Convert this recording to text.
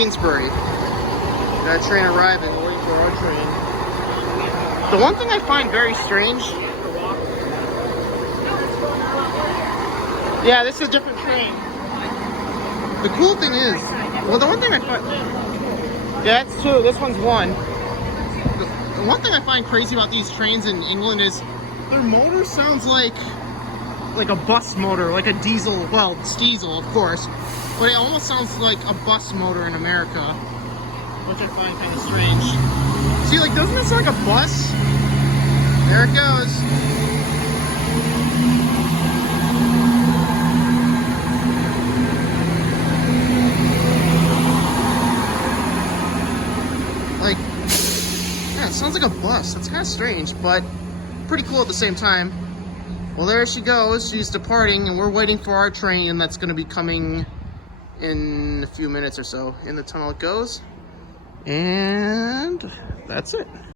Queensferry. That train arriving, we're waiting for our train. The one thing I find very strange... Yeah, this is a different train. The cool thing is... Well, the one thing I find... Yeah, that's two. This one's one. The one thing I find crazy about these trains in England is their motor sounds like a bus motor, like a diesel. Well, it's diesel, of course, but it almost sounds like a bus motor in America, which I find kind of strange. See, like, doesn't it sound like a bus? There it goes. Like, yeah, it sounds like a bus. That's kind of strange, but pretty cool at the same time. Well, there she goes. She's departing, and we're waiting for our train that's going to be coming in a few minutes or so. In the tunnel it goes. And that's it.